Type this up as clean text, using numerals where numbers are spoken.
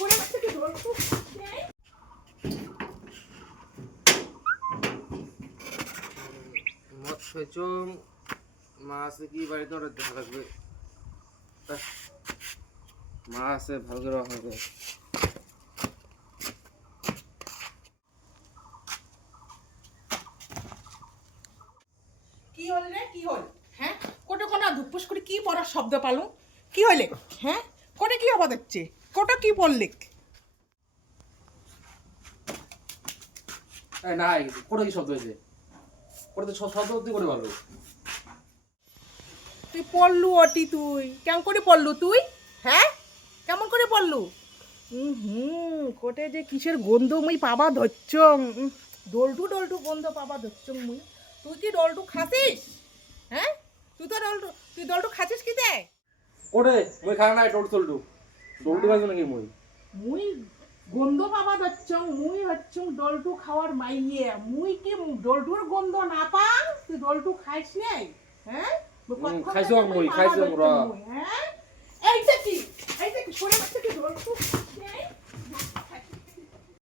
করে আছে কি ডলটু মদ খেয়েছো মা আছে কি বাড়িতে ওটা দেখা লাগবে মা আছে ভালো করে রাখা হবে কি হল রে কি হল হ্যাঁ কোটে কোনা ধুপুস করে কি পড়ার শব্দ পালু কি হইলে হ্যাঁ কোটে কি আওয়াজ হচ্ছে কোটা কি বললে এই না কোটা কি শব্দ হয়েছে কোটা তো শব্দ তুই করে ভালো তুই পড়লু অটি তুই কেমন করে পড়লু তুই হ্যাঁ কেমন করে পড়লু কোটে যে কিসের গন্ধ মুই পাবা ধরছং ডলটু ডলটু গন্ধ পাবা ধরছং মুই তুই কি ডলটু খাসিস হ্যাঁ তুই ডলটু খাসিস কি দে কোটে মই খানা নাই টোট চলটু টোলটু খাইছো নাকি মই মুই গন্ধ পাবা ধরছং মুই হচ্ছং ডলটু খাওয়ার মাইয়ে মুই কি ডলটুর গন্ধ না পাং তুই ডলটু খাইস নাই হ্যাঁ খাইছো মই খাইছো র হ্যাঁ